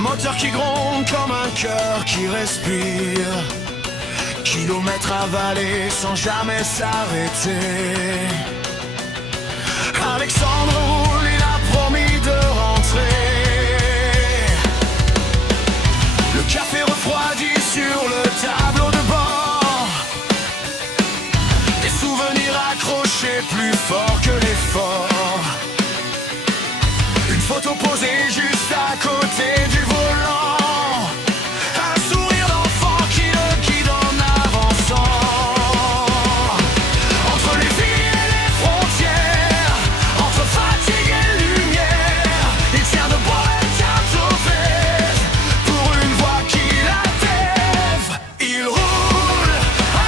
Moteur qui gronde comme un cœur qui respire. Kilomètres avalés sans jamais s'arrêter. Alexandre roule, il a promis de rentrer. Le café refroidi sur le tableau de bord. Des souvenirs accrochés plus fort que l'effort. Une photo posée juste à côté du volant. Un sourire d'enfant qui le guide en avançant. Entre les villes et les frontières, entre fatigue et lumière, il tient de bois et bientôt vert pour une voix qui l'attève. Il roule,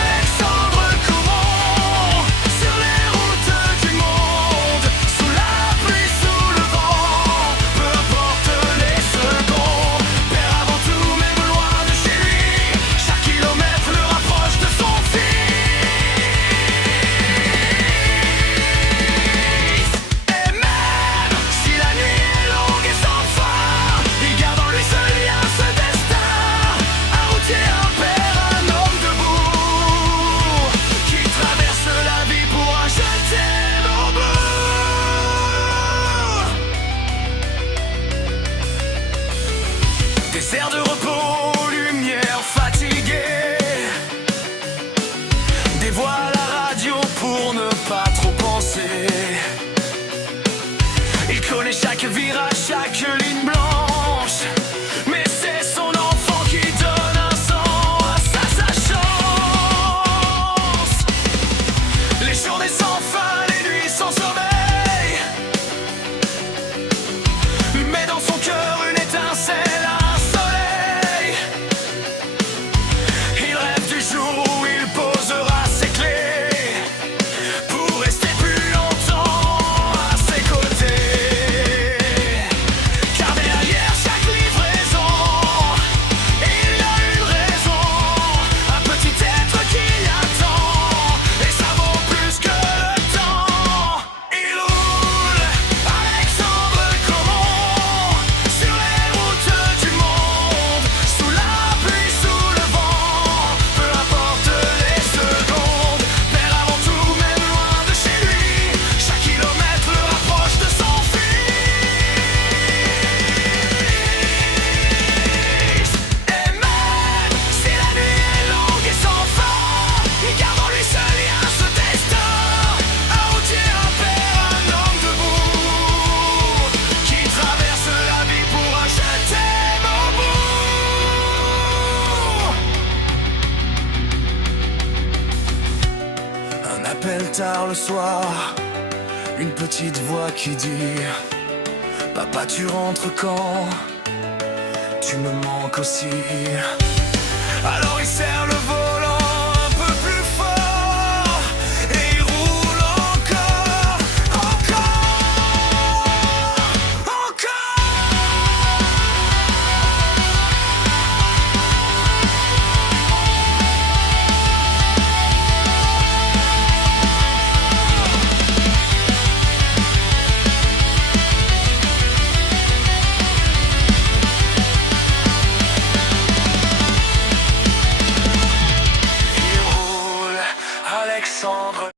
Alexandre Courant, sur les routes du monde, sous la pluie, sous le vent, peu importe les secondes. Père avant tout, même loin de chez lui, chaque kilomètre le rapproche de son fils. Et même si la nuit est longue et sans fin, il garde en lui ce lien, ce destin. Un routier, un père, un homme debout, qui traverse la vie pour un je t'aime au bout. Désert de repos, lumière fatiguée. Des voix à la radio pour ne pas trop penser. Il connaît chaque virage, chaque ligne blanche. Mais c'est son enfant qui donne un sens à sa chance. Les journées sans fin, les nuits sans sommeil. Mais dans son cœur une étincelle, un soleil. Il rêve du jour où il posera ses clés pour rester plus longtemps à ses côtés. Car derrière chaque livraison, il y a une raison. Un petit être qui attend, et ça vaut plus que le temps. Il roule, Alexandre Comont, sur les routes du monde, sous la pluie, sous le vent, peu importe les secondes. Père avant tout, même loin de chez lui, chaque kilomètre le rapproche de son fils. Et même si la nuit est longue et sans fin, il garde en lui ce lien, ce destin. Un routier, un père, un homme debout, qui traverse la vie pour un je t'aime au bout. Un appel tard le soir, une petite voix qui dit: Papa, tu rentres quand? Tu me manques aussi. Alors il serre le